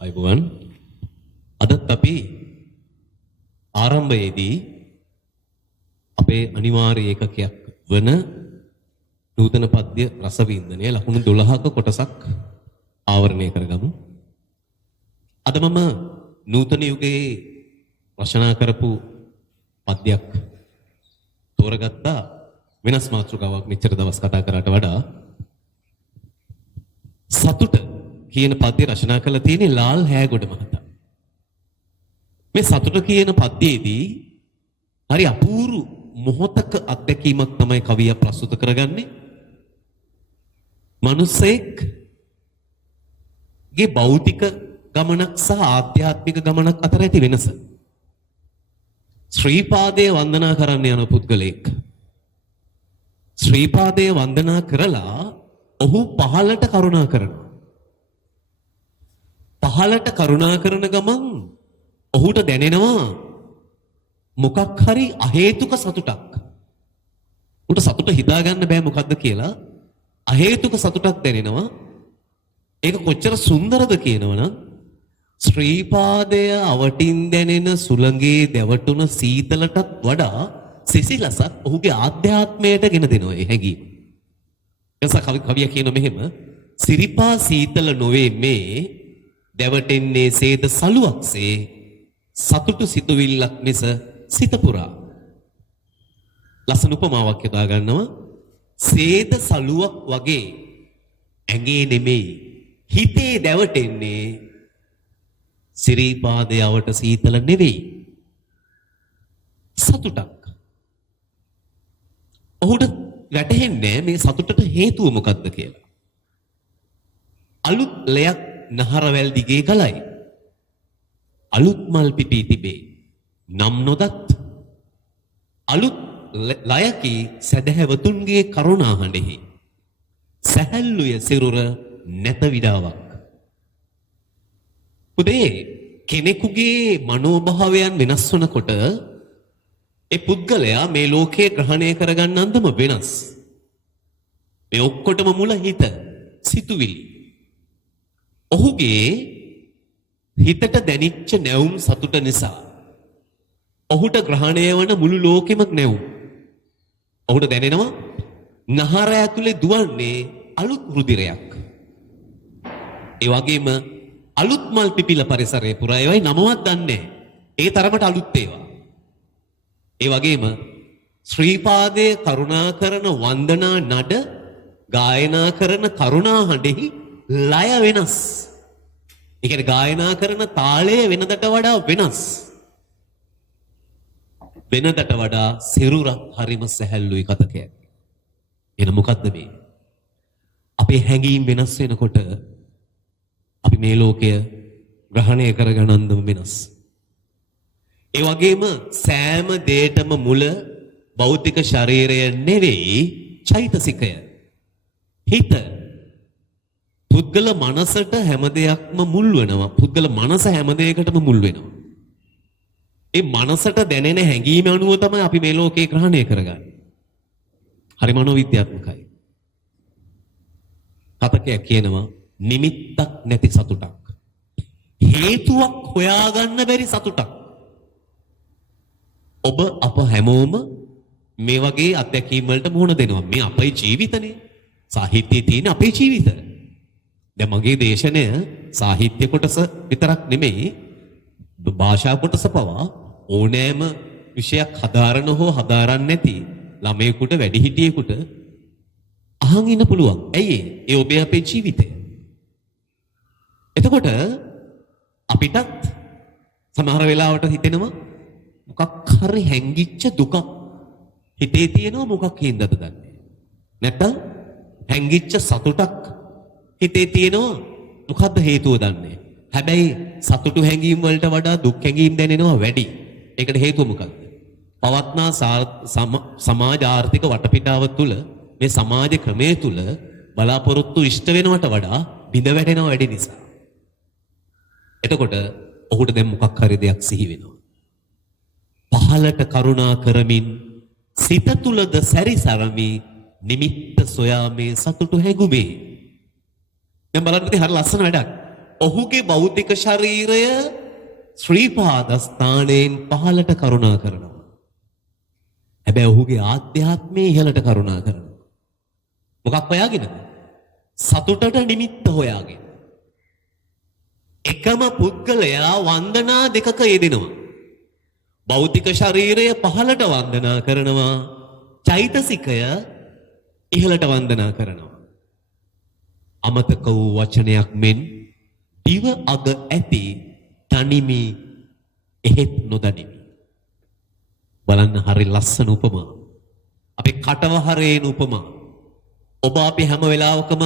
අයිබෝවන් අදත් අපි ආරම්භයේදී අපේ අනිවාර්ය ඒකකයක් වන නූතන පද්‍ය රසවින්දනය ලකුණු 12ක කොටසක් ආවරණය කරගමු. අද මම නූතන යුගයේ රචනා කරපු පද්‍යයක් තෝරගත්තා. වෙනස් මාතෘකාවක් මෙච්චර දවස් කතා කරාට වඩා සතුට කියන පද්‍ය රචනා කළ තියෙන්නේ ලාල් හෑගොඩ මහතා. මේ සතුට කියන පද්‍යයේදී හරි අපූර්ව මොහොතක අත්දැකීමක් තමයි කවිය ප්‍රස්තුත කරගන්නේ. මිනිසෙක්ගේ භෞතික ගමනක් සහ ආධ්‍යාත්මික ගමනක් අතර ඇති වෙනස. ශ්‍රීපාදයේ වන්දනා කරන්න යන පුද්ගලයෙක් ශ්‍රීපාදයේ වන්දනා කරලා ඔහු පහළට කරුණා කරනවා. පහළට කරුණා කරන ගමන් ඔහුට දැනෙනවා මොකක් හරි අහේතුක සතුටක්. උට සතුට හිතා ගන්න බෑ මොකද්ද කියලා. අහේතුක සතුටක් දැනෙනවා. ඒක කොච්චර සුන්දරද කියනවනම් ශ්‍රීපාදය අවටින් දැනෙන සුළඟේ දැවටුන සීතලටත් වඩා සිසිලසක් ඔහුගේ ආධ්‍යාත්මයට ගෙන දෙනවා ඒ හැඟීම. එසා කවිය කියන මෙහෙම සිරිපා සීතල නොවේ මේ දැවටෙන්නේ සේද සලුවක්සේ සතුටු සිතුවිල්ලක් මිස සිත පුරා. ලස්සන උපමාවක් යොදා ගන්නවා. සේද සලුවක් වගේ ඇඟේ නෙමෙයි හිතේ දැවටෙන්නේ සිරිපාදේ අවට සීතල නෙවෙයි සතුටක්. ඔහුට වැටහෙන්නේ මේ සතුටට හේතුව මොකක්ද කියලා. අලුත් ලයක් නහරවැල් දිගේ ගලයි. අලුත් මල් පිපී තිබේ. නම් නොදත් අලුත් ලයකි සැදැහැවතුන්ගේ කරුණා හඬෙහි. සැහැල්ලුය සිරුර නැත විඩාවක්. උදේ කෙනෙකුගේ මනෝභාවයන් වෙනස් වනකොට ඒ පුද්ගලයා මේ ලෝකයේ ග්‍රහණය කරගන්න අන්දම වෙනස්. මේ ඔක්කොටම මුල හිත, සිතුවිලි. ඔහුගේ හිතට දැනිච්ච නැවුම් සතුට නිසා ඔහුට ග්‍රහණය වන මුළු ලෝකෙම නැවුම්. ඔහුට දැනෙනවා නහර ඇතුලේ දුවන්නේ අලුත් රුධිරයක්. ඒ වගේම අලුත් මල් පිපිල පරිසරයේ පුරා ඒවයි නමවත් දන්නේ නැහැ. ඒ තරමට අලුත් ඒවා. ඒ වගේම ශ්‍රීපාදයේ කරුණා කරන වන්දනා නඩ ගායනා කරන කරුණා හඬෙහි ලය වෙනස්. ඒ කියන්නේ ගායනා කරන තාලය වෙනදට වඩා වෙනස්. වෙනදට වඩා සිරුරක් හරිම සැහැල්ලුයි කතකයක්. එන මොකද්ද මේ? අපේ හැඟීම් වෙනස් වෙනකොට අපි මේ ලෝකය ග්‍රහණය කරගන්න අන්දම වෙනස්. ඒ වගේම සෑම දෙයකම මුල භෞතික ශරීරය නෙවෙයි චෛතසිකය. හිත. පුද්ගල මනසට හැම දෙයක්ම මුල් වෙනවා. පුද්ගල මනස හැම දෙයකටම මුල් වෙනවා. ඒ මනසට දැනෙන හැඟීම අනුව තමයි අපි මේ ලෝකේ ග්‍රහණය කරගන්නේ. හරි මනෝවිද්‍යාත්මකයි. කතකයක් කියනවා නිමිත්තක් නැති සතුටක්. හේතුවක් හොයාගන්න බැරි සතුටක්. ඔබ අප හැමෝම මේ වගේ අත්දැකීම් වලට මුහුණ දෙනවා. මේ අපේ ජීවිතනේ. සාහිත්‍යයේ තියෙන අපේ ජීවිත. දැන් මගේ දේශනය සාහිත්‍ය කොටස විතරක් නෙමෙයි භාෂා කොටස පවා ඕනෑම විෂයක් හදාරන හෝ හදාරන්නේ නැති ළමයෙකුට වැඩිහිටියෙකුට අහන් ඉන්න පුළුවන්. ඇයි ඒ ඔබේ අපේ ජීවිතය. එතකොට අපිටත් සමහර වෙලාවට හිතෙනවා මොකක් හරි හැංගිච්ච දුකක් හිතේ තියෙනවා මොකක් හින්දාද දන්නේ. නැත්නම් හැංගිච්ච සතුටක් හිතේ තියෙනවා මොකද්ද හේතුව දන්නේ. හැබැයි සතුටු හැඟීම් වලට වඩා දුක් හැඟීම් දැනෙනවා වැඩි. ඒකට හේතුව මොකක්ද? පවත්නා සමාජ ආර්ථික වටපිටාව තුළ මේ සමාජ ක්‍රමයේ තුළ බලාපොරොත්තු ඉෂ්ට වෙනවට වඩා බිඳ වැටෙනවා වැඩි නිසා. එතකොට ඔහුට දැන් මොකක් හරි දෙයක් සිහි වෙනවා. පහළට කරුණා කරමින් සිත තුලද සැරිසරමි නිමිත්ත සොයා මේ සතුටු හැඟුමේ. දැන් බලන්න ඉතින් හරිය ලස්සන වැඩක්. ඔහුගේ භෞතික ශරීරය ශ්‍රී පාද ස්ථානයෙන් පහළට කරුණා කරනවා. හැබැයි ඔහුගේ ආධ්‍යාත්මය ඉහළට කරුණා කරනවා. මොකක් හොයාගෙනද? සතුටට නිමිත්ත හොයාගෙන. එකම පුද්ගලයා වන්දනා දෙකක යෙදෙනවා. භෞතික ශරීරය පහළට වන්දනා කරනවා. චෛතසිකය ඉහළට වන්දනා කරනවා. අමතක වූ වචනයක් මෙන් දිව අග ඇති තනිමි එහෙත් නොදනිමි. බලන්න හරි ලස්සන උපමා. අපි කටවහරේන උපමා. ඔබ අපි හැම වෙලාවකම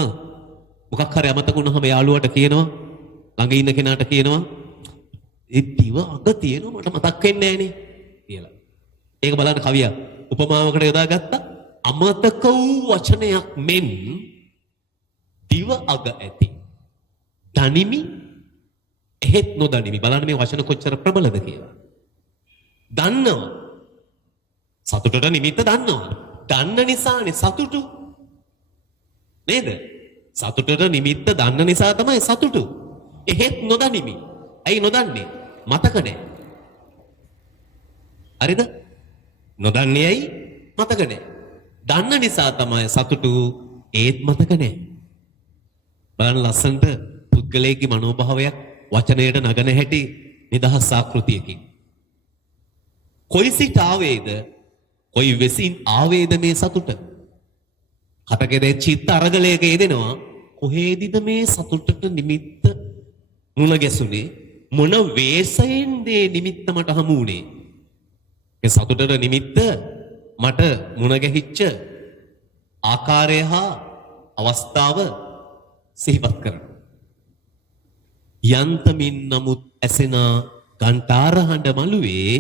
මොකක් හරි අමතක වුණාම යාළුවට කියනවා, ළඟ ඉන්න කෙනාට කියනවා, "ඒ දිව අග තියෙනවා මට මතක් වෙන්නේ නැහනේ" කියලා. ඒක බලන්න කවිය උපමාවකට යොදාගත්තා. අමතක වූ වචනයක් මෙන් දිව අග ඇති දනිමි එහෙත් නොදනිමි. බලන්න මේ වචන කොච්චර ප්‍රබලද කියලා. දන්නවා. සතුටට නිමිත්ත දන්නවා. දන්න නිසානේ සතුටු. නේද? සතුටට නිමිත්ත දන්න නිසා තමයි සතුටු. එහෙත් නොදනිමි. ඇයි නොදන්නේ? මතක නැහැ. හරිද? නොදන්නේ ඇයි? මතක නැහැ. දන්න නිසා තමයි සතුටු. ඒත් මතක නැහැ. බලන්න ලස්සනට පුද්ගලයේ මනෝභාවයක් වචනයට නගන හැටි නිදහස් ආකෘතියකින්. කොයි සිට ආවේද? කොයි වෙසින් ආවේද මේ සතුට? කටකේ චිත්ත අරගලයක යෙදෙනවා. කොහේදිද මේ සතුටට නිමිත්ත මුණ ගැසුනේ? මොන වේසයෙන් දේ නිමිත්ත මට හමු වුණේ? මේ සතුටට නිමිත්ත මට මුණ ගැහිච්ච ආකාරය හා අවස්ථාව සිහිපත් කරනවා. යන්තමින් නමුත් ඇසෙන ගන්ටාර හඬ මළුවේ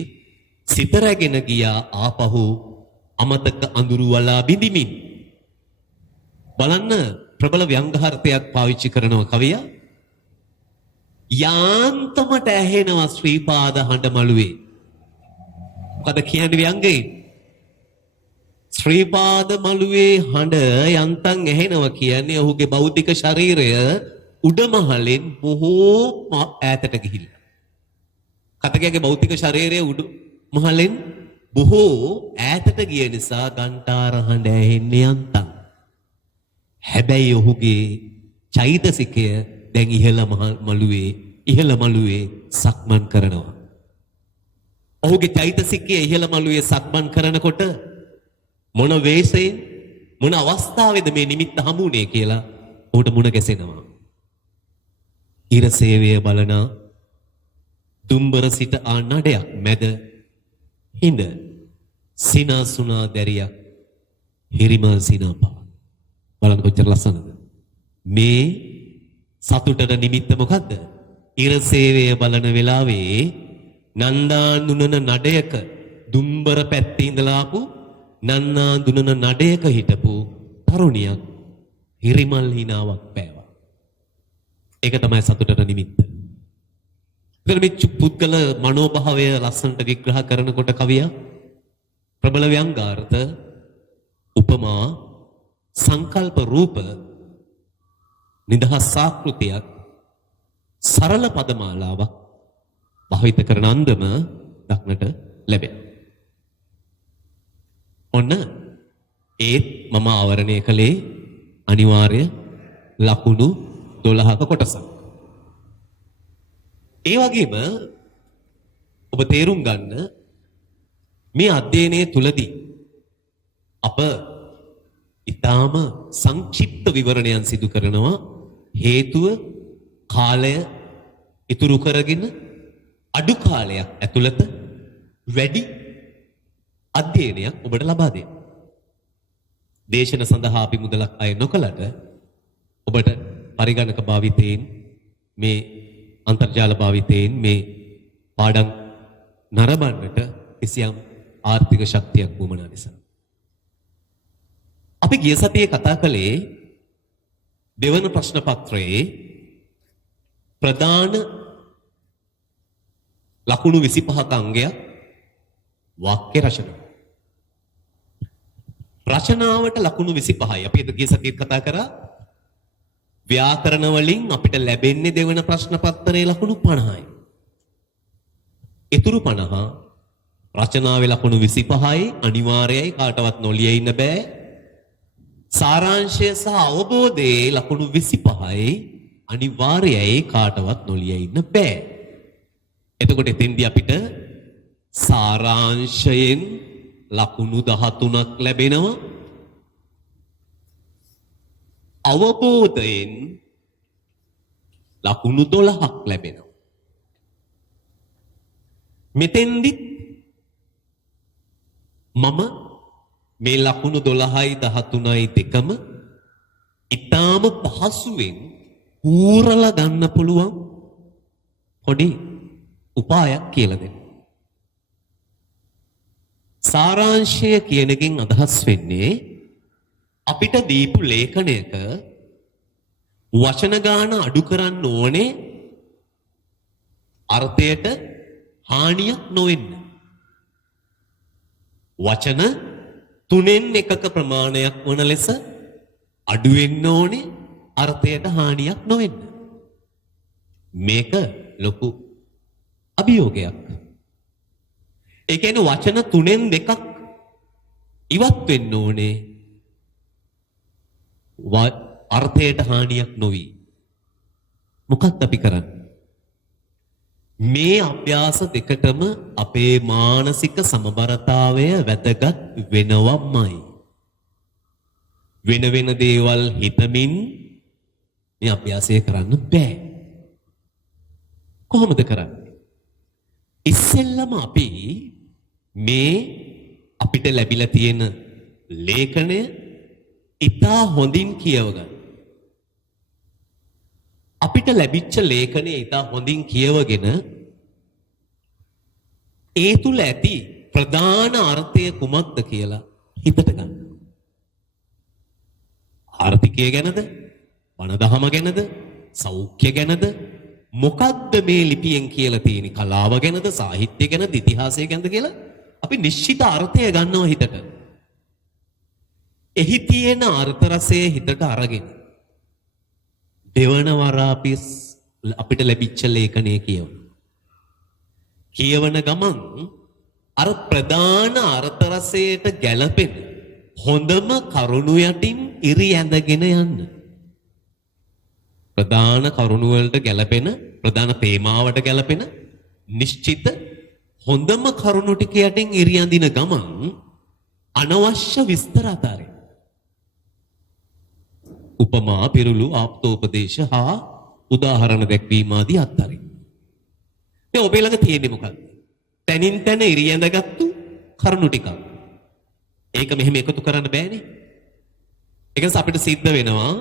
සිත රැගෙන ගියා ආපහු අමතක අඳුරු වලා බිඳිමින්. බලන්න ප්‍රබල ව්‍යංගාර්ථයක් පාවිච්චි කරනවා කවියා. යාන්තමට ඇහෙනවා ශ්‍රී පාද හඬ මළුවේ. මොකද කියන්නේ ව්‍යංගයෙන්? ශ්‍රී පාද මළුවේ හඬ යන්තම් ඇහෙනවා කියන්නේ ඔහුගේ භෞතික ශරීරය උඩමහලෙන් බොහෝ ඈතට ගිහිල්ලා. කතකගේ භෞතික ශරීරය උඩමහලෙන් බොහෝ ඈතට ගිය නිසා ගන්ටාර හඬ ඇහෙන්නේ යන්තම්. හැබැයි ඔහුගේ චෛතසිකය දැන් ඉහළ මළුවේ සක්මන් කරනවා. ඔහුගේ චෛතසිකය ඉහළ මළුවේ සක්මන් කරනකොට මොන වේසයෙන් මොන අවස්ථාවේද මේ නිමිත්ත හමුුනේ කියලා ඔහුට මුණ ගැසෙනවා. ඉර සේවය බලන දුම්බර සිට ආ නඩයක් මැද හිඳ සිනාසුනා දැරියක් හිරිමල් සිනාපා. බලන්න කොච්චර ලස්සනද මේ සතුටට නිමිත්ත මොකද්ද? ඉර සේවය බලන වෙලාවේ නන්දා දුනන නඩයක දුම්බර පැත්තේ ඉඳලා ආපු නන්නා දුනන නඩයක හිටපු තරුණියක් හිරිමල් හිනාවක් පෑවා. ඒක තමයි සතුටට නිමිත්ත. මේ පුද්ගල මනෝභාවය ලස්සනට විග්‍රහ කරනකොට කවියා ප්‍රබල ව්‍යංගාර්ථ උපමා සංකල්ප රූප නිදහස් ආකෘතියක් සරල පදමාලාවක් භාවිත කරන අන්දම දක්නට ලැබේ. ඔන්න ඒත් මම ආවරණය කළේ අනිවාර්ය ලකුණු 12ක කොටසක්. ඒ වගේම ඔබ තේරුම් ගන්න මේ අධ්‍යයනයේ තුලදී අප ඊටාම සංක්ෂිප්ත විවරණයන් සිදු කරනවා හේතුව කාලය ඉතුරු කරගෙන අඩු කාලයක් ඇතුළත වැඩි අධ්‍යයනයක් ඔබට ලබා දෙන්න. දේශන සඳහා අපි මුදලක් අය නොකලට ඔබට පරිගණක භාවිතයෙන් මේ අන්තර්ජාල භාවිතයෙන් මේ පාඩම් නරඹන්නට කිසියම් ආර්ථික ශක්තියක් වුමනා නිසා. අපි ගිය සතියේ කතා කළේ දෙවන ප්‍රශ්න පත්‍රයේ ප්‍රධාන ලකුණු 25ක අංගයක් වාක්‍ය රචනා. රචනාවට ලකුණු 25යි. අපි ගිය සතියේ කතා කරා ව්‍යාකරණ වලින් අපිට ලැබෙන්නේ දෙවන ප්‍රශ්න පත්‍රයේ ලකුණු 50යි. ඉතුරු 50 රචනාවේ ලකුණු 25යි අනිවාර්යයි කාටවත් නොලිය ඉන්න බෑ. සාරාංශය සහ අවබෝධයේ ලකුණු 25යි අනිවාර්යයි කාටවත් නොලිය ඉන්න බෑ. එතකොට එතෙන්දී අපිට සාරාංශයෙන් ලකුණු 13ක් ලැබෙනවා. අවබෝධයෙන් ලකුණු 12ක් ලැබෙනවා. මෙතෙන්දි මම මේ ලකුණු 12යි 13යි දෙකම ඊටාම පහසුවෙන් ඌරලා ගන්න පුළුවන් පොඩි උපායක් කියලා දෙන්න. සාරාංශය කියන එකෙන් අදහස් වෙන්නේ අපිට දීපු ලේඛනයක වචන ගාන අඩු කරන්න ඕනේ අර්ථයට හානියක් නොවෙන්න. වචන 3න් එකක ප්‍රමාණයක් වන ලෙස අඩු වෙන්න ඕනේ අර්ථයට හානියක් නොවෙන්න. මේක ලොකු අභියෝගයක්. ඒ කියන්නේ වචන 3න් දෙකක් ඉවත් වෙන්න ඕනේ අර්ථයට හානියක් නොවි. මොකක්ද අපි කරන්නේ? මේ අභ්‍යාස දෙකටම අපේ මානසික සමබරතාවය වැදගත් වෙනවමයි. වෙන වෙන දේවල් හිතමින් මේ අභ්‍යාසය කරන්න බෑ. කොහොමද කරන්නේ? ඉස්සෙල්ලම අපි මේ අපිට ලැබිලා තියෙන ලේඛනය ඉතා හොඳින් කියව ගන්න. අපිට ලැබිච්ච ලේඛනය ඉතා හොඳින් කියවගෙන ඒ තුල ඇති ප්‍රධාන අර්ථය කුමක්ද කියලා හිතට ගන්න. ආර්ථිකය ගැනද? වන දහම ගැනද? සෞඛ්‍ය ගැනද? මොකක්ද මේ ලිපියෙන් කියලා තියෙන්නේ? කලාව ගැනද? සාහිත්‍ය ගැනද? ඉතිහාසය ගැනද කියලා අපි නිශ්චිත අර්ථය ගන්නවා හිතට. එහි තියෙන අර්ථ රසය හිතට අරගෙන දෙවන වර අපිට ලැබිච්ච ලේඛනය කියවන ගමන් අර ප්‍රධාන අර්ථ රසයට ගැළපෙන හොඳම කරුණු යටින් ඉරි ඇඳගෙන යන්න. ප්‍රධාන කරුණු වලට ගැළපෙන ප්‍රධාන තේමාවට ගැළපෙන නිශ්චිත හොඳම කරුණු ටික යටින් ඉරි ඇඳින ගමන් අනවශ්‍ය විස්තර අතාරින්න. උපමා පිරුළු ආප්තෝපදේශ හා උදාහරණ දැක්වීම ආදී අත්හරින්න. දැන් ඔබේ ළඟ තියෙන්නේ මොකක්ද? තනින් තන ඉරියඳගත්තු කරුණු ටිකක්. ඒක මෙහෙම එකතු කරන්න බෑනේ. ඒක නිසා අපිට සිද්ධ වෙනවා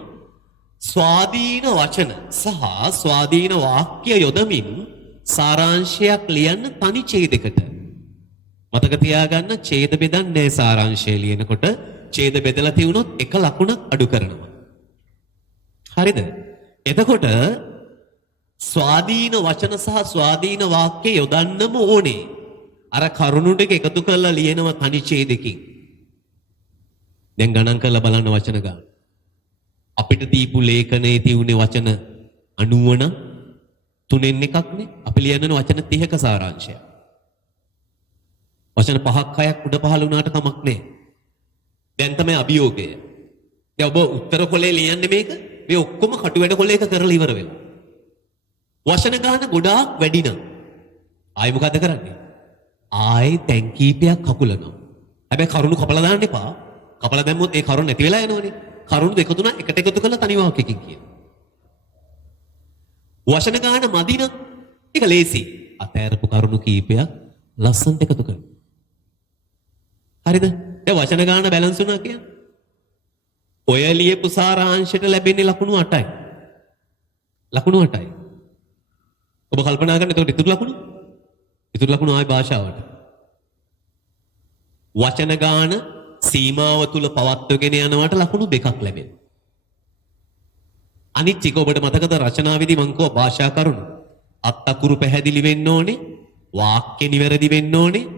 ස්වාධීන වචන සහ ස්වාධීන වාක්‍ය යොදමින් සාරාංශයක් ලියන්න තනි ඡේදයකට. මතක තියාගන්න ඡේද බෙදන්නේ සාරාංශය ලියනකොට ඡේද බෙදලා තියුණොත් එක ලකුණක් අඩු කරනවා. හරිද? එතකොට ස්වාධීන වචන සහ ස්වාධීන වාක්‍ය යොදන්නම ඕනේ. අර කරුණු ටික එකතු කරලා ලියනවා තනි ඡේදකින්. දැන් ගණන් කරලා බලන්න වචන ගන්න. අපිට දීපු ලේඛනයේ තියුනේ වචන 90 නම් 3න් එකක්නේ. අපි ලියන්නේ වචන 30ක සාරාංශය. වචන 5ක් 6ක් උඩ පහළ වුණාට කමක් නැහැ. දැන් තමයි අභියෝගය. දැන් ඔබ උත්තර කොලේ ලියන්නේ මේක. මේ ඔක්කොම කටු වැඩ කොලයක කරලා ඉවර වෙලා. වචන ගාන ගොඩාක් වැඩි නම් ආයි මොකද කරන්නේ? ආයි තැන් කීපයක් කකුලනවා. හැබැයි කරුණු කපලා දාන්න එපා. කපලා දැම්මොත් ඒ කරුණ නැති වෙලා යනවනේ. කරුණු දෙක තුන එකට එකතු කරලා තනි වාක්‍යකින් කියන. වචන ගාන මදි නම් ඒක ලේසි. අතෑරපු කරුණු කීපයක් ලස්සනට එකතු කරන්න. හරිද? දැන් වචන ගාන බැලන්ස් වුණා කියන්නේ. ඔය ලියපු සාරාංශයට ලැබෙන්නේ ලකුණු 8යි. ලකුණු 8යි. ඔබ කල්පනා කරන්න එතකොට ඉතුරු ලකුණු ආයි භාෂාවට. වචන ගාන සීමාව තුල පවත්වගෙන යනවට ලකුණු 2ක් ලැබෙනවා. අනිත් ටික ඔබට මතකද රචනාවේදී මං කව භාෂා කරුණු. අත් අකුරු පැහැදිලි වෙන්න ඕනේ, වාක්‍ය නිවැරදි වෙන්න ඕනේ,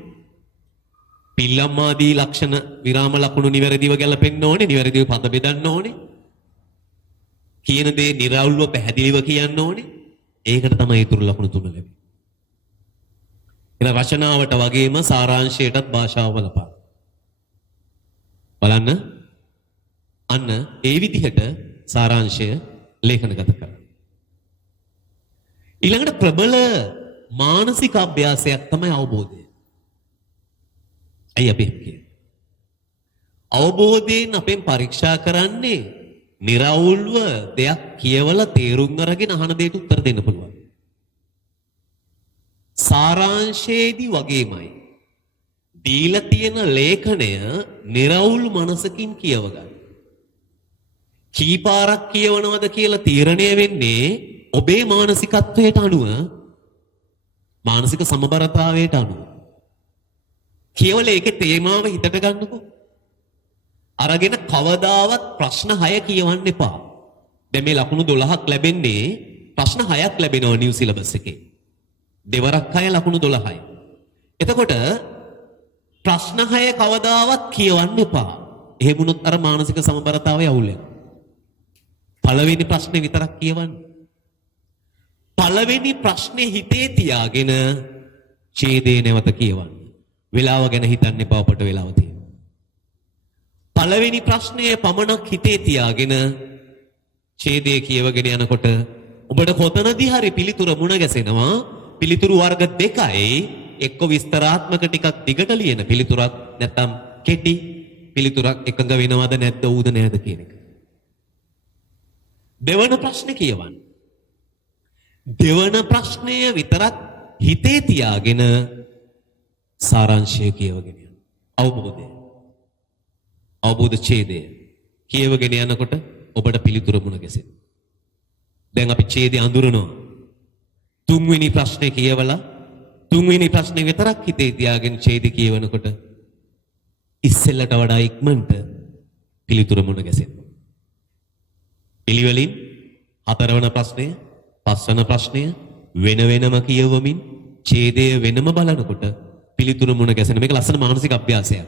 පිල්ලම් ආදී ලක්ෂණ විරාම ලකුණු නිවැරදිව ගැලපෙන්න ඕනේ, නිවැරදිව පද බෙදන්න ඕනේ. කියන දේ නිර්වුල්ව පැහැදිලිව කියන්න ඕනේ. ඒකට තමයි ඊතුරු ලකුණු 3 ලැබෙන්නේ. එන රචනාවට වගේම සාරාංශයටත් භාෂාව බලපාන. බලන්න අන්න ඒ විදිහට සාරාංශය ලේඛනගත කරනවා. ඊළඟට ප්‍රබල මානසික අභ්‍යාසයක් තමයි අවබෝධය. ඇයි අපි කියන්නේ? අවබෝධයෙන් අපෙන් පරීක්ෂා කරන්නේ නිර්වුල්ව දෙයක් කියවලා තේරුම් අරගෙන අහන දෙයට උත්තර දෙන්න පුළුවන්. සාරාංශයේදී වගේමයි දීලා තියෙන ලේඛනය නිර්වුල් මනසකින් කියව ගන්න. කීපාරක් කියවනවද කියලා තීරණය වෙන්නේ ඔබේ මානසිකත්වයට අනුව, මානසික සමබරතාවයට අනුව. කියවල ඒකේ තේමාව හිතට ගන්නකො. අරගෙන කවදාවත් ප්‍රශ්න 6 කියවන්න එපා. දැන් මේ ලකුණු 12ක් ලැබෙන්නේ ප්‍රශ්න 6ක් ලැබෙනවා නිව් සිලබස් එකේ. දෙවරක් 6 ලකුණු 12යි. එතකොට ප්‍රශ්න 6 කවදාවත් කියවන්න එපා. එහෙම වුණොත් අර මානසික සමබරතාවය අවුල් වෙනවා. පළවෙනි ප්‍රශ්නේ විතරක් කියවන්න. පළවෙනි ප්‍රශ්නේ හිතේ තියාගෙන ඡේදේ නැවත කියවන්න. වෙලාව ගැන හිතන්න එපා, අපට වෙලාව තියෙනවා. පළවෙනි ප්‍රශ්නය පමණක් හිතේ තියාගෙන ඡේදය කියවගෙන යනකොට ඔබට කොතනදී හරි පිළිතුර මුණ ගැසෙනවා. පිළිතුරු වර්ග දෙකයි. එක්ක විස්තරාත්මක ටිකක් දිගට ලියන පිළිතුරක්, නැත්නම් කෙටි පිළිතුරක් එකඟ වෙනවද නැද්ද ඌද නැද්ද කියන එක. දෙවන ප්‍රශ්නේ කියවන්න. දෙවන ප්‍රශ්නය විතරක් හිතේ තියාගෙන සාරාංශය කියවගෙන යන්න. අවබෝධය. අවබෝධ ඡේදය කියවගෙන යනකොට ඔබට පිළිතුර මුණ ගැසෙනවා. දැන් අපි ඡේදය අඳුරනවා. තුන්වෙනි ප්‍රශ්නේ කියවලා තුන්වෙනි ප්‍රශ්නේ විතරක් හිතේ තියාගෙන ඡේදය කියවනකොට ඉස්සෙල්ලට වඩා ඉක්මනට පිළිතුර මුණ ගැසෙනවා. පිළිවෙලින් හතරවන ප්‍රශ්නය, පස්වන ප්‍රශ්නය වෙන වෙනම කියවමින් ඡේදය වෙනම බලනකොට පිළිතුර මුණ ගැසෙන මේක ලස්සන මානසික අභ්‍යාසයක්.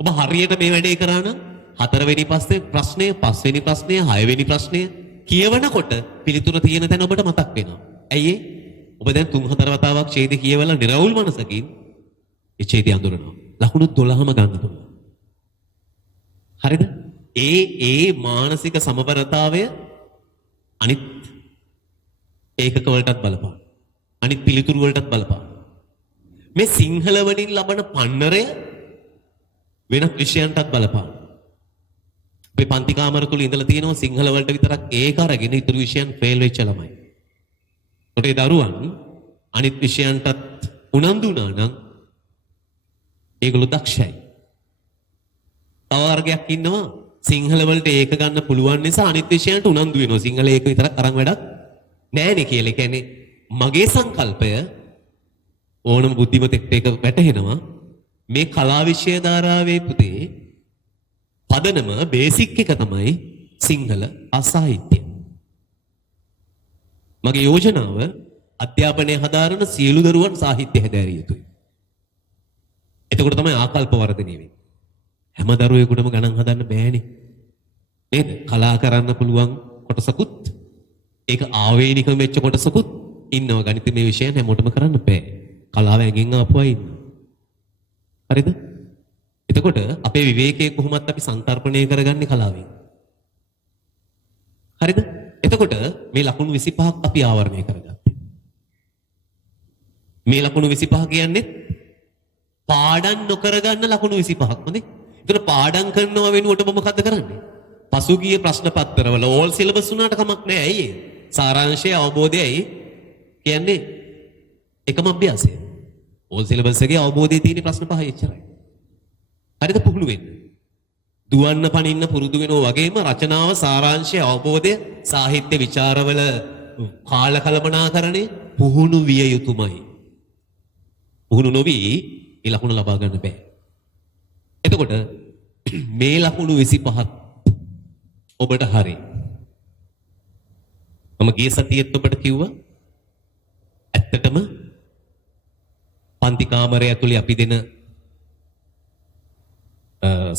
ඔබ හරියට මේ වැඩේ කරා නම් හතරවෙනි ප්‍රශ්නය, පස්වෙනි ප්‍රශ්නය, හයවෙනි ප්‍රශ්නය කියවනකොට පිළිතුර තියෙන තැන ඔබට මතක් වෙනවා. ඇයි ඒ? ඔබ දැන් 3-4 වතාවක් ඡේදය කියවලා නිර්වුල් මනසකින් ඒ ඡේදය අඳුරනවා. ලකුණු 12ම ගන්න පුළුවන්. හරිද? ඒ මානසික සමබරතාවය අනිත් ඒකක වලටත් බලපාන. අනිත් පිළිතුරු වලටත් බලපාන. මේ සිංහල වලින් ලබන පන්නරය වෙනත් විෂයන්ටත් බලපාන. අපි පන්ති කාමර තුල ඉඳලා තියෙනවා සිංහල වලට විතරක් ඒක අරගෙන ඉතුරු විෂයන් ෆේල් වෙච්ච ළමයි. ඒතේ දරුවන් අනිත් විෂයන්ටත් උනන්දු වුණා නම් ඒගොල්ලෝ දක්ෂයි. තව වර්ගයක් ඉන්නවා සිංහල වලට ඒක ගන්න පුළුවන් නිසා අනිත් විෂයන්ට උනන්දු වෙනවා. සිංහල ඒක විතරක් අරන් වැඩක් නෑනේ කියලා. ඒ කියන්නේ මගේ සංකල්පය ඕනම බුද්ධිමතෙක්ට ඒක වැටහෙනවා. මේ කලා විෂය ධාරාවේ පුතේ පදනම බේසික් එක තමයි සිංහල සාහිත්‍ය. මගේ යෝජනාව අධ්‍යාපනය හදාරන සියලු දරුවන් සාහිත්‍ය හැදෑරිය යුතුයි. එතකොට තමයි ආකල්ප වර්ධනය වෙන්නේ. හැම දරුවෙකුටම ගණන් හදන්න බෑනේ. නේද? කලා කරන්න පුළුවන් කොටසකුත් ඒක ආවේනිකව වෙච්ච කොටසකුත් ඉන්නවා. ගණිතමය විෂයන් හැමෝටම කරන්න බෑ. කලාව ඇඟෙන් ආපු අය ඉන්නවා. හරිද? එතකොට අපේ විවේකයේ කොහොමත් අපි සංතරපණය කරගන්නේ කලාවෙන්. හරිද? එතකොට මේ ලකුණු 25ක් අපි ආවරණය කරගත්තා. මේ ලකුණු 25 කියන්නේ පාඩම් නොකර ගන්න ලකුණු 25ක් නේ. ඒතර පාඩම් කරනවා වෙනුවට ඔබ මොකද්ද කරන්නේ? පසුගිය ප්‍රශ්න පත්‍රවල ඕල් සිලබස් උනාට කමක් නැහැ. ඇයි ඒ? සාරාංශය අවබෝධයයි කියන්නේ එකම අභ්‍යාසය. ඕල් සිලබස් එකේ අවබෝධයේ තියෙන ප්‍රශ්න පහයි එච්චරයි. හරිද? පුහුණු වෙන්න. දුවන්න පනින්න පුරුදු වෙනවා වගේම රචනාව, සාරාංශය, අවබෝධය, සාහිත්‍ය විචාරවල කාල කළමනාකරණය පුහුණු විය යුතුමයි. පුහුණු නොවි ඒ ලකුණ ලබා ගන්න බෑ. එතකොට මේ ලකුණු 25ක් ඔබට හරි. මම ගිය සතියේත් ඔබට කිව්වා ඇත්තටම පන්ති කාමරය ඇතුලේ අපි දෙන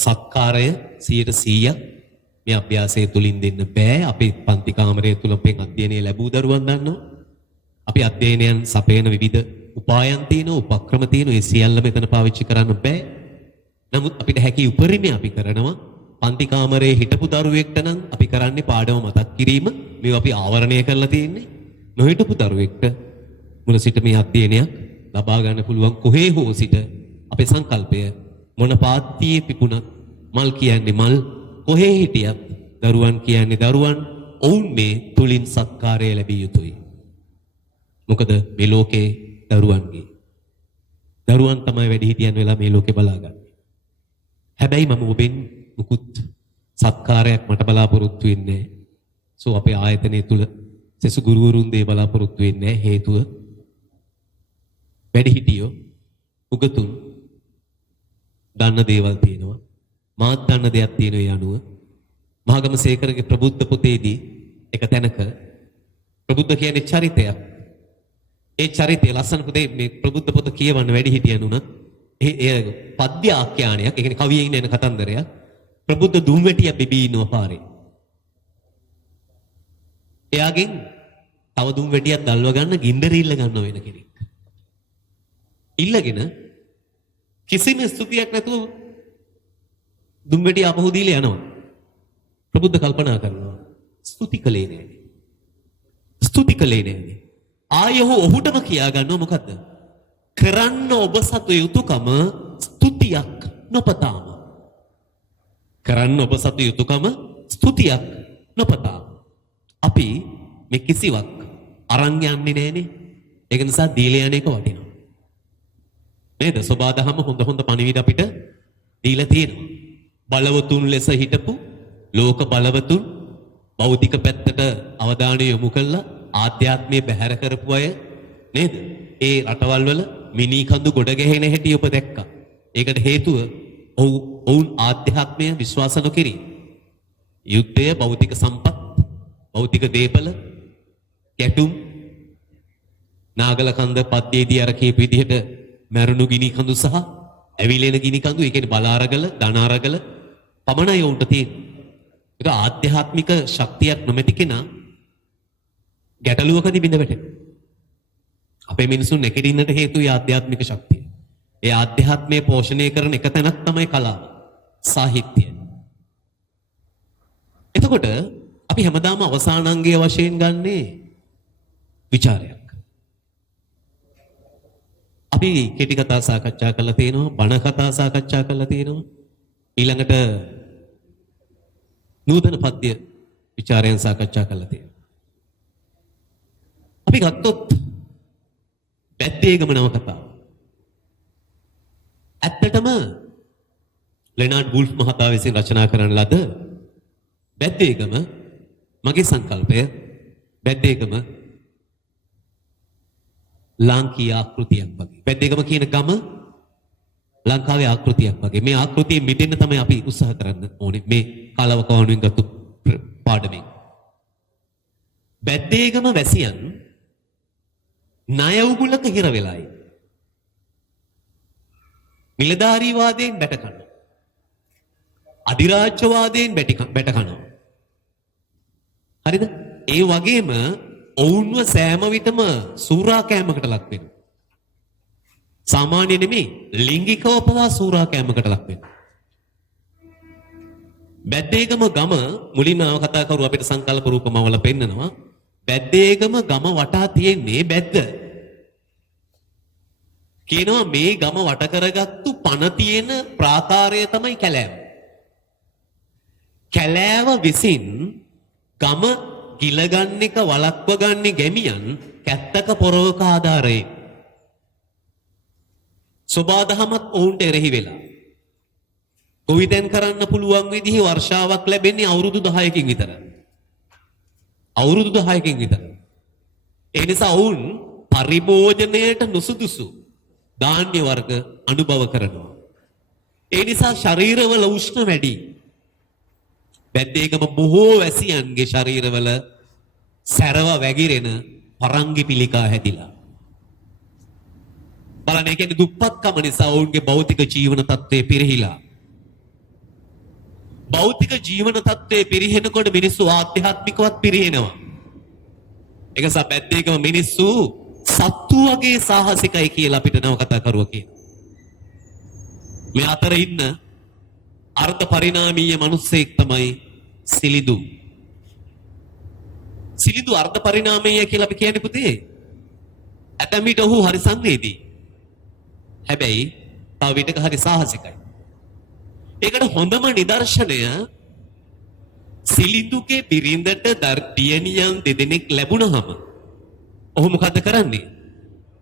සත්කාරය 100% මේ අභ්‍යාසය තුලින් දෙන්න බෑ. අපි පන්ති කාමරය තුල පෙන් අධ්‍යයනය ලැබූ දරුවන් දන්නවා. අපි අධ්‍යයනයන් සපයන විවිධ උපායන් තියෙනවා, උපක්‍රම තියෙනවා. ඒ සියල්ල මෙතන පාවිච්චි කරන්න බෑ. නමුත් අපිට හැකි උපරිමය අපි කරනවා. පන්ති කාමරයේ හිටපු දරුවෙක්ට නම් අපි කරන්නේ පාඩම මතක් කිරීම. මේව අපි ආවරණය කරලා තියෙන්නේ. නොහිටපු දරුවෙක්ට මුල සිට මේ අධ්‍යයනයක් ලබා ගන්න පුළුවන් කොහේ හෝ සිට අපේ සංකල්පය මොන පාත්තියේ පිපුණත් මල් කියන්නේ මල්, කොහේ හිටියත් දරුවන් කියන්නේ දරුවන්. ඔවුන් මේ තුලින් සත්කාරය ලැබිය යුතුයි. මොකද මේ ලෝකේ දරුවන් තමයි වැඩිහිටියන් වෙලා මේ ලෝකේ බලාගන්නේ. හැබැයි මම ඔබෙන් මුකුත් සත්කාරයක් මට බලාපොරොත්තු වෙන්නේ නැහැ. සෝ අපේ ආයතනය තුල සෙසු ගුරුවරුන් දේ බලාපොරොත්තු වෙන්නේ නැහැ. හේතුව වැඩිහිටියෝ උගතුන් දන්න දේවල් තියෙනවා. මාත් දන්න දෙයක් තියෙනවා. ඒ අනුව මහගමසේකරගේ ප්‍රබුද්ධ පොතේදී එක තැනක ප්‍රබුද්ධ කියන්නේ චරිතයක්. ඒ චරිතය ලස්සන පොතේ මේ ප්‍රබුද්ධ පොත කියවන්න වැඩිහිටියන් උනත් ඒ පද්‍ය ආඛ්‍යානයක්, ඒ කියන්නේ කවියෙන් එන කතන්දරයක්. ප්‍රබුද්ධ දුම්වැටිය බිබී ඉන්නවා පාරේ. එයාගෙන් තව දුම්වැටියක් දල්ව ගන්න ගින්දර ඉල්ල ගන්න වෙන කෙනෙක්. ඉල්ලගෙන කිසිම ස්තුතියක් නැතුව දුම්වැටිය අපහු දීලා යනවා. ප්‍රබුද්ධ කල්පනා කරනවා ස්තුති කළේ නෑනේ. ආයෙහු ඔහුටම කියා ගන්නවා මොකද්ද? කරන්න ඔබ සතු යුතුයකම ස්තුතියක් නොපතාම. කරන්න ඔබ සතු යුතුයකම ස්තුතියක් නොපතාම. අපි මේ කිසිවක් අරන් යන්නේ නෑනේ. ඒක නිසා දීලා යන එක වටිනවා. නේද? සබාදහම හොඳ පණිවිඩ අපිට දීලා තියෙනවා. බලවතුන් ලෙස හිටපු ලෝක බලවතුන් භෞතික පැත්තට අවධානය යොමු කළා ආධ්‍යාත්මයේ බැහැර කරපු අය නේද? ඒ රටවල් වල මිනි කඳු ගොඩ ගැහෙන හැටි ඔබ දැක්කා. ඒකට හේතුව ඔවුන් ආධ්‍යාත්මය විශ්වාස නොකිරි. යුද්ධය, භෞතික සම්පත්, භෞතික දේපල, කැටුම්, නාගල කන්ද පද්‍යයේදී අර කියපු විදිහට මරුණු ගිනි කඳු සහ ඇවිලෙන ගිනි කඳු, ඒ කියන්නේ බලාරගල, ධනාරගල පමණයි උන්ට තියෙන්නේ. ඒක ආධ්‍යාත්මික ශක්තියක් නොමැති කෙනා ගැටලුවකදී බිඳ වැටෙනවා. අපේ මිනිසුන් නැගිටින්නට හේතුයි ආධ්‍යාත්මික ශක්තිය. ඒ ආධ්‍යාත්මය පෝෂණය කරන එක තැනක් තමයි කලාව, සාහිත්‍යය. එතකොට අපි හැමදාම අවසානාංගය වශයෙන් ගන්නේ විචාරයක්. අපි කෙටි කතා සාකච්ඡා කරලා තියෙනවා, බණ කතා සාකච්ඡා කරලා තියෙනවා. ඊළඟට නූතන පද්‍ය විචාරයන් සාකච්ඡා කරලා තියෙනවා. අපි ගත්තොත් බැද්දේගම නවකතාව. ඇත්තටම ලෙනාඩ් වුල්ෆ් මහතා විසින් රචනා කරන ලද බැද්දේගම මගේ සංකල්පය බැද්දේගම ලාංකීය ආකෘතියක් වගේ. බැද්දේගම කියන ගම ලංකාවේ ආකෘතියක් වගේ. මේ ආකෘතියෙන් මිදෙන්න තමයි අපි උත්සාහ කරන්න ඕනේ මේ කාලවකවානුවෙන් ගත්තු පාඩමෙන්. බැද්දේගම වැසියන් ණය උගුලක හිර වෙලායි. මිලධාරීවාදයෙන් බැට කනවා. අධිරාජ්‍යවාදයෙන් බැට කනවා. හරිද? ඒ වගේම ඔවුන්ව සෑම විටම සූරා කෑමකට ලක් වෙනවා. සාමාන්‍ය නෙමෙයි, ලිංගිකව පවා සූරා කෑමකට ලක් වෙනවා. බැද්දේගම ගම මුලින්ම කතා කරු අපිට සංකල්ප රූපමවල පෙන්නනවා. බැද්දේගම ගම වටා තියෙන්නේ බැද්ද. කියනවා මේ ගම වට කරගත්තු පණ තියෙන ප්‍රාකාරය තමයි කැලෑව. කැලෑව විසින් ගම ගිලගන්න එක වළක්ව ගන්නේ ගැමියන් කැත්තක පොරවක ආධාරයෙන්. සබාදහමත් ඔවුන්ට එරෙහි වෙලා. ගොවිතැන් කරන්න පුළුවන් විදිහේ වර්ෂාවක් ලැබෙන්නේ අවුරුදු 10කින් විතර. අවුරුදු 10කින් විතර. ඒ නිසා ඔවුන් පරිභෝජනයට නුසුදුසු ධාන්‍ය වර්ග අනුභව කරනවා. ඒ නිසා ශරීරවල උෂ්ණ වැඩි. බැද්දේගම බොහෝ වැසියන්ගේ ශරීරවල සැරව වැగిරෙන පරංගි පිළිකා හැදිලා. බලන්න, ඒ කියන්නේ දුප්පත්කම නිසා ඔවුන්ගේ භෞතික ජීවන තත්ත්වය පිරිහිලා. භෞතික ජීවන තත්ත්වයේ පිරිහෙනකොට මිනිස්සු ආධ්‍යාත්මිකවත් පිරිහෙනවා. ඒක සබැද්දේකම මිනිස්සු සත්තු වගේ සාහසිකයි කියලා අපිට නව කතා කරුවා කියන. මේ අතර ඉන්න අර්ධ පරිණාමීය මිනිස්සෙක් තමයි සිලිඳු. සිලිඳු අර්ධ පරිණාමීය කියලා අපි කියන්නේ පුතේ. ඇතැම් විට ඔහු හරි සංවේදී. හැබැයි තව විටක හරි සාහසිකයි. ඒකට හොඳම නිදර්ශනය සිලිඳුගේ බිරිඳට දියණියන් දෙදෙනෙක් ලැබුණහම ඔහු මොකද කරන්නේ?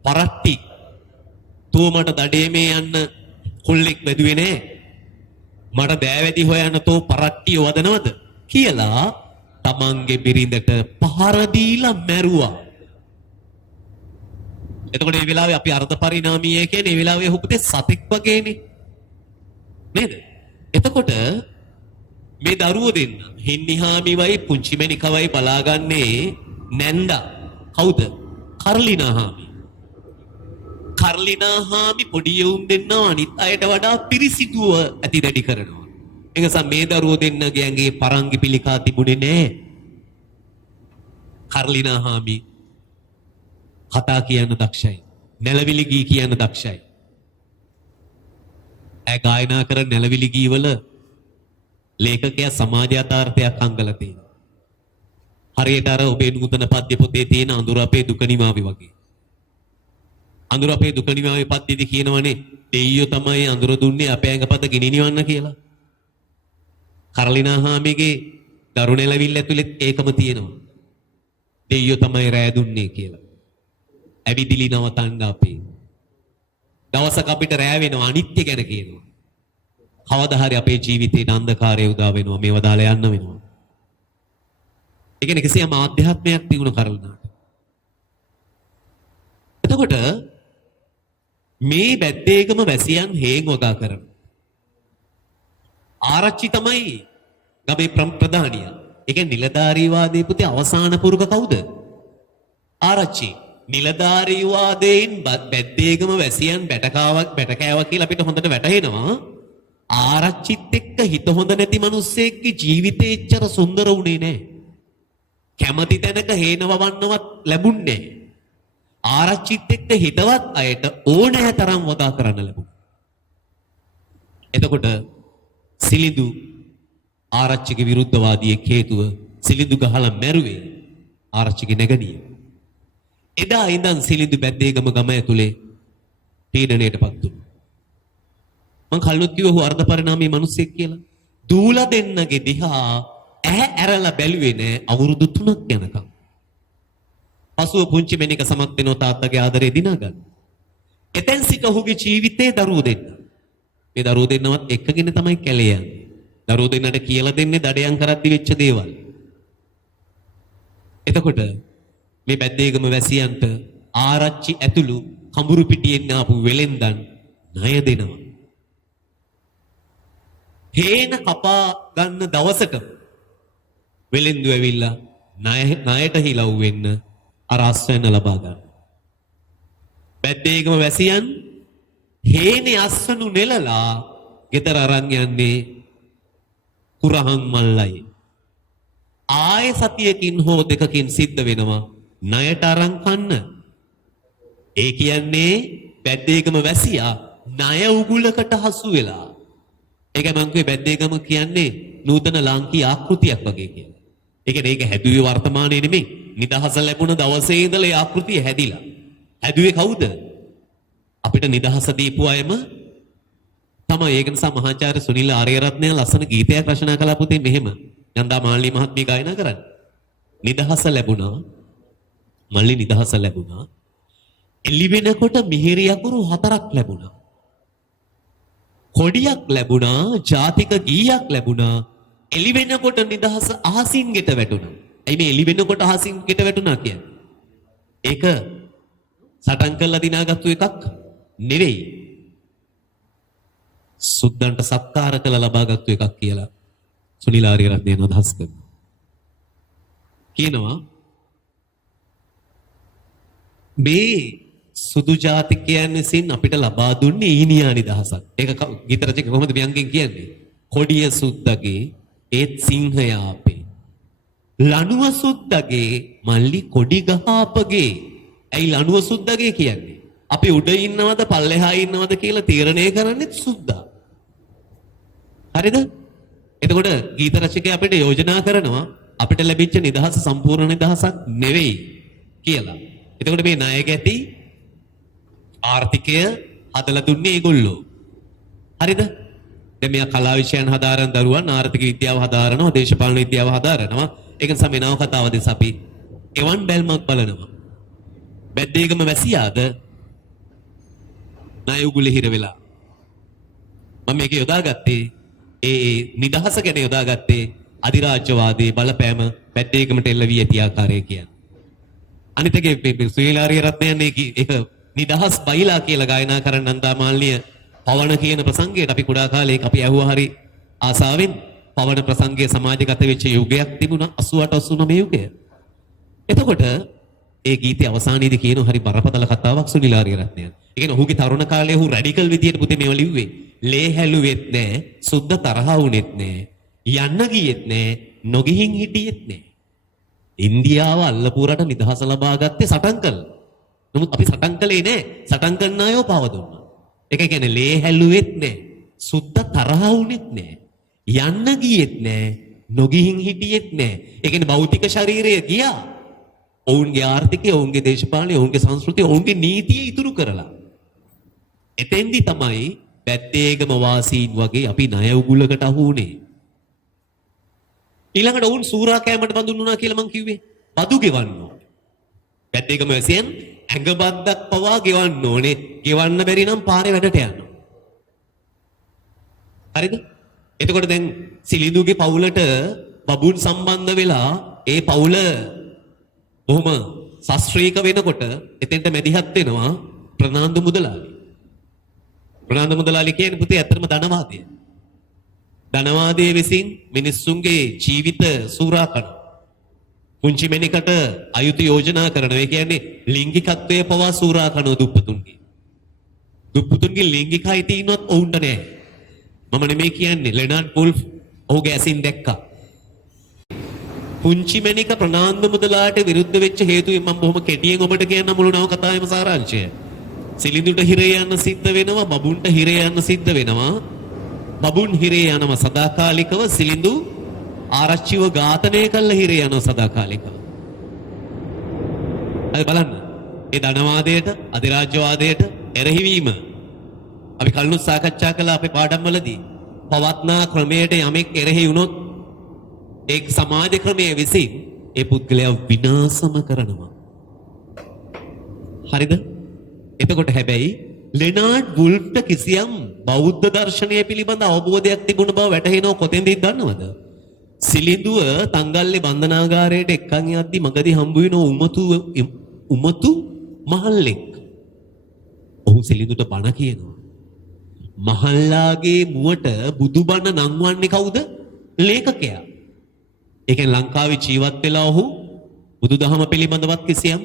පරට්ටි තෝ මට දඩේමේ යන්න කොල්ලෙක් වැදුවේ නෑ. මට දෑවැදි හොයන්න තෝ පරට්ටිය වදනවද කියලා තමන්ගේ බිරිඳට පහර දීලා මැරුවා. එතකොට මේ වෙලාවේ අපි අර්ධ පරිණාමීය කියන්නේ මේ වෙලාවේ ඔහු පුතේ සතෙක් වගේනේ. නේද? එතකොට මේ දරුවෝ දෙන්න හින්නිහාමිවයි පුංචිමැණිකවයි බලාගන්නේ නැන්දා. කවුද? කර්ලිනා හාමි. කර්ලිනා හාමි පොඩි යවුන් දෙන්නා අනිත් අයට වඩා පිරිසිදුව ඇති දැඩි කරනවා. ඒ නිසා මේ දරුවෝ දෙන්නගේ ඇඟේ පරංගි පිළිකා තිබුණේ නැහැ. කර්ලිනා හාමි කතා කියන්න දක්ෂයි. නැලවිලි ගී කියන්න දක්ෂයි. ඇය ගායනා කරන නැලවිලි ගී වල ලේඛකයා සමාජ යථාර්ථයක් අංගලා තියෙනවා. හරියට අර ඔබේ නූතන පද්‍ය පොතේ තියෙන අඳුර අපේ දුක නිමාවි වගේ. අඳුර අපේ දුක නිමාවි පද්‍යෙදි කියනවනේ දෙයියෝ තමයි අඳුර දුන්නේ අපේ ඇඟපත ගිනි නිවන්න කියලා. කරලිනා හාමිගේ දරු නැලවිල්ල ඇතුළෙත් ඒකම තියෙනවා. දෙයියෝ තමයි රෑ දුන්නේ කියලා. ඇවිදිලි නවතන්න අපේ. දවසක අපිට රෑ වෙනවා අනිත්‍ය ගැන කියනවා. කවදා හරි අපේ ජීවිතේ අන්ධකාරය උදා වෙනවා. මේව දාලා යන්න වෙනවා. ඒ කියන්නේ කිසියම් ආධ්‍යාත්මයක් තියුණු කරලනාට. එතකොට මේ බැද්දේගම වැසියන් හේන් වගා කරන ආරච්චි තමයි ගමේ ප්‍රධානියා. ඒ කියන්නේ නිලධාරීවාදයේ පුතේ අවසාන පුරුක කවුද? ආරච්චි. නිලධාරීවාදයෙන් බැද්දේගම වැසියන් බැටකෑවා කියලා අපිට හොඳට වැටහෙනවා. ආරච්චිත් එක්ක හිත හොඳ නැති මිනිස්සෙක්ගේ ජීවිතේ එච්චර සුන්දර වුණේ නැහැ. කැමති තැනක හේනවවන්නවත් ලැබුණේ නැහැ. ආරච්චිත් එක්ක හිතවත් අයට ඕනෑ තරම් වදා කරන්න ලැබුණා. එතකොට සිලිඳු ආරච්චිගේ විරුද්ධවාදියෙක් හේතුව සිලිඳු ගහලා මැරුවේ ආරච්චිගේ නැගණිය. එදා ඉඳන් සිලිඳු බැද්දේගම ගම ඇතුලේ පීඩණයටපත් වුණා. මං කල්ලුත් කිව්ව ඔහු අර්ධ පරිණාමී මිනිස්සෙක් කියලා. දූලා දෙන්නගේ දිහා ඇහැ ඇරලා බැලුවේ නෑ අවුරුදු 3ක් යනකම්. පසුව පුංචි මැණික සමත් වෙනවා තාත්තගේ ආදරේ දිනාගන්න. එතෙන් සිට ඔහුගේ ජීවිතේ දරුවෝ දෙන්න. මේ දරුවෝ දෙන්නවත් එක්කගෙන තමයි කැලේ යන්නේ. දරුවෝ දෙන්නට කියලා දෙන්නේ දඩයන් කරද්දි වෙච්ච දේවල්. එතකොට මේ බැද්දේගම වැසියන්ට ආරච්චි ඇතුළු කඹුරු පිටියෙන් ආපු වෙලෙන්දන් ණය දෙනවා. හේන කපා ගන්න දවසට වෙලෙන්දු ඇවිල්ලා ණයට හිලව් වෙන්න අර අස්වැන්න ලබා ගන්න. බැද්දේගම වැසියන් හේනේ අස්වනු නෙලලා ගෙදර අරන් යන්නේ කුරහන් මල්ලයි. ආයෙ සතියකින් හෝ දෙකකින් සිද්ධ වෙනවා ණයට අරන් කන්න. ඒ කියන්නේ බැද්දේගම වැසියා ණය උගුලකට හසු වෙලා. ඒක මං කිව්වේ බැද්දේගම කියන්නේ නූතන ලාංකීය ආකෘතියක් වගේ කියලා. ඒ කියන්නේ ඒක හැදුවේ වර්තමානයේ නෙමෙයි. නිදහස ලැබුණ දවසේ ඉඳලා ඒ ආකෘතිය හැදිලා. හැදුවේ කවුද? අපිට නිදහස දීපු අයම තමයි. ඒක නිසා මහාචාර්ය සුනිල් ආරියරත්නය ලස්සන ගීතයක් රචනා කළා පුතේ මෙහෙම. නන්දා මාල්ලී මහත්මිය ගායනා කරන්නේ. නිදහස ලැබුණා. මල්ලි නිදහස ලැබුණා. එළි වෙනකොට මිහිරි අකුරු 4ක් ලැබුණා. කොඩියක් ලැබුණා, ජාතික ගීයක් ලැබුණා. එළි වෙනකොට නිදහස අහසින් ගෙට වැටුණා. ඇයි මේ එළි වෙනකොට අහසින් ගෙට වැටුණා කියන්නේ? ඒක සටන් කරලා දිනාගත්තු එකක් නෙවෙයි. සුද්දන්ට සත්කාර කළ ලබාගත්තු එකක් කියලා සුනිල් ආරියරත්නයන් අදහස් කරනවා. කියනවා මේ සුදු ජාතිකයන් විසින් අපිට ලබා දුන්නේ ඊනියා නිදහසක්. ඒක ගීත රචක කොහොමද ව්‍යංගයෙන් කියන්නේ? කොඩිය සුද්දගේ ඒත් සිංහයා අපේ. ලණුව සුද්දගේ මල්ලි කොඩි ගහාපගේ. ඇයි ලණුව සුද්දගේ කියන්නේ? අපි උඩ ඉන්නවද පල්ලෙහා ඉන්නවද කියලා තීරණය කරන්නේ සුද්දා. හරිද? එතකොට ගීත රචකයා අපිට යෝජනා කරනවා අපිට ලැබිච්ච නිදහස සම්පූර්ණ නිදහසක් නෙවෙයි කියලා. එතකොට මේ ණය ගැති ආර්ථිකය හදලා දුන්නේ ඒගොල්ලෝ. හරිද? දැන් මෙයා කලා විෂයන් හදාරන දරුවන් ආර්ථික විද්‍යාව හදාරනවා, දේශපාලන විද්‍යාව හදාරනවා. ඒක නිසා මේ නවකතාව දෙස අපි එවන් බැල්මක් බලනවා. බැද්දේගම වැසියාද ණය උගුලේ හිර වෙලා. මම මේක යොදාගත්තේ ඒ නිදහස ගැන යොදාගත්තේ අධිරාජ්‍යවාදී බලපෑම බැද්දේගමට එල්ල වී ඇති ආකාරය කියන්නේ. අනිත් එකේ සුනිලාරිය රත්නයන් ඒක නිදහස් බයිලා කියලා ගායනා කරන නන්දාමාල්නිය පවන කියන ප්‍රසංගයට අපි කුඩා කාලේ අපි ඇහුවා හරි ආසාවෙන්. පවන ප්‍රසංගයේ සමාජගත වෙච්ච යුගයක් තිබුණා 88 89 යුගය. එතකොට ඒ ගීතයේ අවසානයේදී කියන හරි බරපතල කතාවක් සුනිලාරිය රත්නයන්. ඒ කියන්නේ ඔහුගේ තරුණ කාලේ ඔහු රැඩිකල් විදියට පුතේ මේව ලිව්වේ. ලේ හැලුවෙත් නෑ, සුද්ධ තරහ වුනේත් නෑ, යන්න ගියෙත් නෑ, නොගිහින් හිටියෙත් නෑ. ඉන්දියාව අල්ලපුරට නිදහස ලබා ගත්තේ සටන් කළා. නමුත් අපි සටන් කළේ නෑ. සටන් කරන අයව පාව දුන්නා. ඒක කියන්නේ ලේ හැලුවෙත් නෑ, සුද්ධ තරහ වුනේත් නෑ, යන්න ගියෙත් නෑ, නොගිහින් හිටියෙත් නෑ. ඒ කියන්නේ භෞතික ශරීරය ගියා. ඔවුන්ගේ ආර්ථිකය, ඔවුන්ගේ දේශපාලනය, ඔවුන්ගේ සංස්කෘතිය, ඔවුන්ගේ නීතිය ඉතුරු කරලා. එතෙන්දි තමයි බැද්දේගම වාසීන් වගේ අපි ණය උගුලකට අහු වුණේ. ඊළඟට ඔවුන් සූරා කෑමට බඳුන් වුණා කියලා මං කිව්වේ. බදු ගෙවන්න ඕනේ. බැද්දේගම වැසියන් ඇඟබද්දක් පවා ගෙවන්න ඕනේ. ගෙවන්න බැරි නම් පාරේ වැඩට යනවා. හරිද? එතකොට දැන් සිලිඳුගේ පවුලට බබුන් සම්බන්ධ වෙලා ඒ පවුල බොහොම ශාස්ත්‍රීය වෙනකොට එතෙන්ට මැදිහත් වෙනවා ප්‍රනාන්දු මුදලාලි. ප්‍රනාන්දු මුදලාලි කියන්නේ පුතේ ඇත්තටම ධනවාදය. ධනවාදයේ විසින් මිනිස්සුන්ගේ ජීවිත සූරා කරන. පුංචි මෙනිකට අයුතු යෝජනා කරනවා. ඒ කියන්නේ ලිංගිකත්වයේ පවා සූරා කරන දුප්පතුන්ගේ. දුප්පතුන්ගේ ලිංගික අයිතීනවත් ඔවුන්ට නෑ. මම නෙමෙයි කියන්නේ ලෙනාඩ් වුල්ෆ් ඔහුගේ ඇසින් දැක්කා. පුංචි මැනික ප්‍රනාන්දු මුදලාට විරුද්ධ වෙච්ච හේතුවෙන් මම බොහොම කෙටියෙන් ඔබට කියන්න මුළු නව කතාවේම සාරාංශය. සිලිඳුට හිරේ යන්න සිද්ධ වෙනවා, බබුන්ට හිරේ යන්න සිද්ධ වෙනවා. බබුන් හිරේ යනවා සදාකාලිකව, සිලිඳු ආරච්චිව ඝාතනය කළ හිරේ යනවා සදාකාලිකව. අද බලන්න. ඒ ධනවාදයට, අධිරාජ්‍යවාදයට එරෙහිවීම අපි කලිනුත් සාකච්ඡා කළා අපේ පාඩම්වලදී. පවත්නා ක්‍රමයට යමෙක් එරෙහි වුණොත් ඒ සමාජ ක්‍රමයේ විසින් ඒ පුද්ගලයා විනාශම කරනවා. හරිද? එතකොට හැබැයි ලෙනාඩ් වුල්ෆ්ට කිසියම් බෞද්ධ දර්ශනය පිළිබඳ අවබෝධයක් තිබුණ බව වැටහෙනව කොතෙන්ද දන්නවද? සිලිඳුව තංගල්ලේ බන්ධනාගාරයට එක්කන් යද්දි මගදී හම්බ වෙන උමතු මහල්ලෙක්. ඔහු සිලිඳුට බණ කියනවා. මහල්ලාගේ මුවට බුදුබණ නංවන්නේ කවුද? ලේඛකයා. ඒ කියන්නේ ලංකාවේ ජීවත් වෙලා ඔහු බුදුදහම පිළිබඳවත් කිසියම්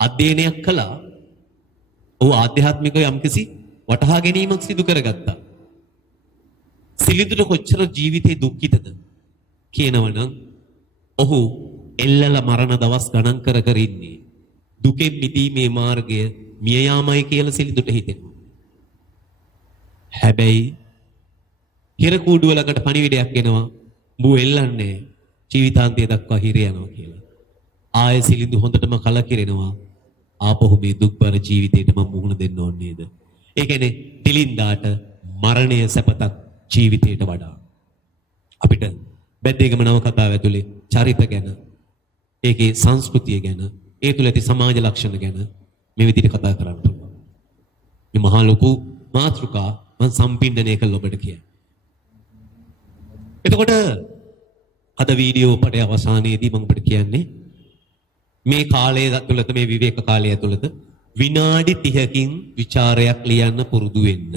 අධ්‍යයනයක් කළා. ඔහු ආධ්‍යාත්මිකව යම්කිසි වටහා ගැනීමක් සිදු කරගත්තා. සිලිඳුට කොච්චර ජීවිතේ දුක්ඛිතද කියනවනම් ඔහු එල්ලලා මරණ දවස් ගණන් කර කර ඉන්නේ. දුකෙන් මිදීමේ මාර්ගය මිය යාමයි කියලා සිලිඳුට හිතෙනවා. හැබැයි හිර කූඩුව ළඟට පණිවිඩයක් එනවා. "බු එල්ලන්නේ ජීවිතාන්තය දක්වා හිර යනවා" කියලා. ආයෙ සිලිඳු හොඳටම කලකිරෙනවා. ආපහු මේ දුක්බර ජීවිතයට මම මුහුණ දෙන්න ඕනේ නේද? ඒ කියන්නේ තිලින්දාට මරණය සැපතක් ජීවිතයට වඩා. අපිට බැද්දේගම නව කතාව ඇතුලේ චරිත ගැන, ඒකේ සංස්කෘතිය ගැන, ඒ තුල ඇති සමාජ ලක්ෂණ ගැන මේ විදිහට කතා කරන්න පුළුවන්. මේ මහා ලොකු මාතෘකා මම සම්පින්දනය කළ ඔබට කියන්න. එතකොට අද වීඩියෝ පටය අවසානයේදී මම ඔබට කියන්නේ මේ කාලය ඇතුළත, මේ විවේක කාලය ඇතුළත විනාඩි 30කින් ਵਿਚාරයක් ලියන්න පුරුදු වෙන්න.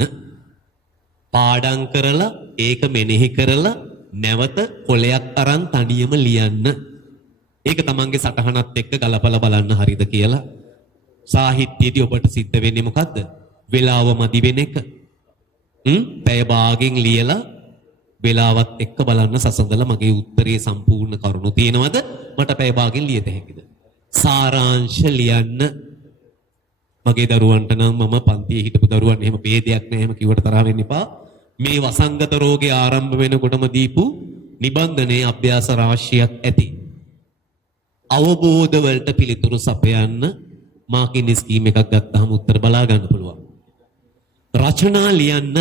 පාඩම් කරලා ඒක මෙනෙහි කරලා නැවත කොලයක් අරන් තනියම ලියන්න. ඒක තමන්ගේ සටහනත් එක්ක ගලපලා බලන්න හරිද කියලා. සාහිත්‍යයේදී ඔබට සිද්ධ වෙන්නේ මොකද්ද? වෙලාව මදි වෙන එක. පැය භාගෙන් ලියලා වෙලාවත් එක්ක බලන්න සසඳලා මගේ උත්තරේ සම්පූර්ණ කරුණු තියෙනවද? මට පැය භාගෙන් ලියත හැකිද? සාරාංශ ලියන්න. මගේ දරුවන්ට නම් මම පන්තියේ හිටපු දරුවන් එහෙම ભેදයක් නැහැ එහෙම කිව්වට තරහ වෙන්න එපා. මේ වසංගත රෝගේ ආරම්භ වෙනකොටම දීපු නිබන්ධනයේ අභ්‍යාස රාශියක් ඇති. අවබෝධ වලට පිළිතුරු සපයන්න මාකින් ස්කීම් එකක් ගත්තාම උත්තර බලා ගන්න පුළුවන්. රචනා ලියන්න,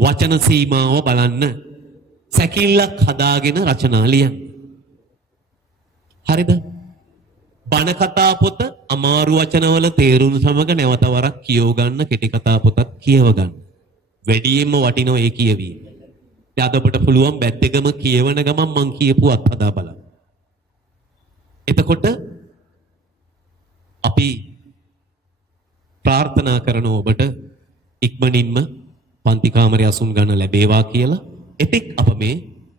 වචන සීමාව බලන්න, සැකිල්ලක් හදාගෙන රචනා ලියන්න. හරිද? බණ කතා පොත අමාරු වචනවල තේරුම් සමග නැවත වරක් කියව ගන්න, කෙටි කතා පොතක් කියව ගන්න. වැඩියෙන්ම වටිනවා ඒ කියවීම. අද අපට පුළුවන් බැද්දගම කියවන ගමන් මං කියපු අත්හදා බලන්න. එතකොට අපි ප්‍රාර්ථනා කරන ඔබට ඉක්මනින්ම පන්ති කාමරය අසුන් ගන්න ලැබේවා කියලා. එතෙක් අප මේ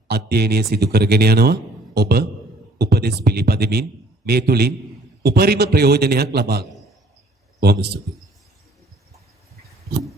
අධ්‍යයනය සිදු කරගෙන යනවා. ඔබ උපදෙස් පිළිපදමින් මේ තුලින් උපරිම ප්‍රයෝජනයක් ලබා ගන්න. බොහොම ස්තුතියි.